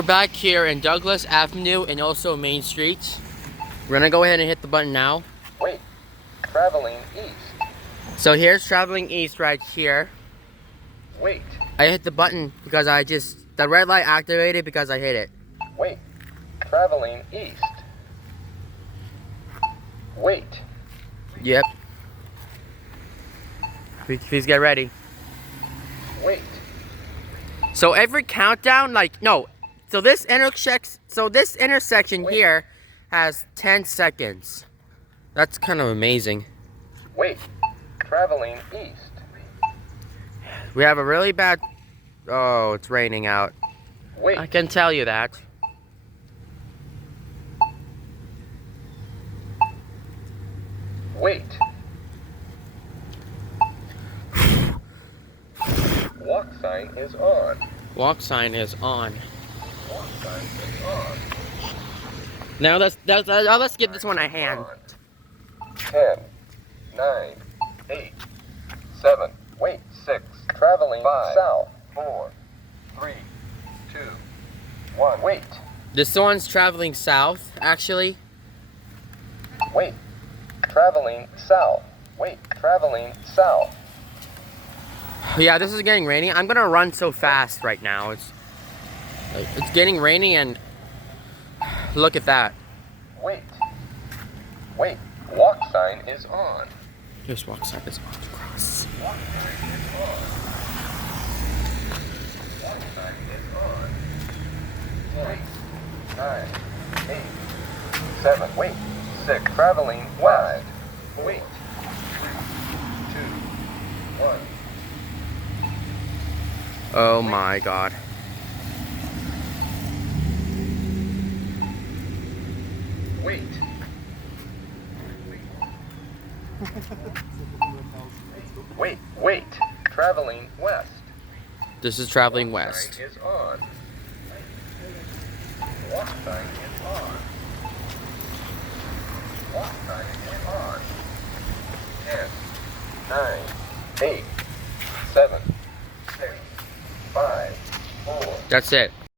We're back here in Douglas Avenue and also Main Street. We're gonna go ahead and hit the button now. Wait, traveling east. So here's traveling east right here. Wait, I hit the button because the red light activated because I hit it. wait, traveling east. Wait, Yep. Please get ready. wait, So every countdown, so this intersection Wait. here has 10 seconds. That's kind of amazing. wait, traveling east. We have a really bad, oh, it's raining out. Wait, I can tell you that. wait. Walk sign is on. Walk sign is on. Walk sign is on. Now let's give this one a hand. 10, 9, 8, 7, wait, 6, traveling 5, south, 4, 3, 2, 1, wait, This one's traveling south, actually. wait, traveling south, wait, traveling south, Yeah, this is getting rainy. I'm gonna run so fast right now. It's getting rainy and look at that. wait, wait, walk sign is on. Here's walk sign is on. Cross. Walk sign is on. Walk sign is on. 10, 9, 8, 7, wait, 6, traveling west, wait, 3, 2, 1. Oh my God. Wait. Wait. Traveling west. This is traveling Walk west. sign is on. Walk sign is on. Walk sign is on. 10, 9, 8, 7, 6, 5, 4. That's it.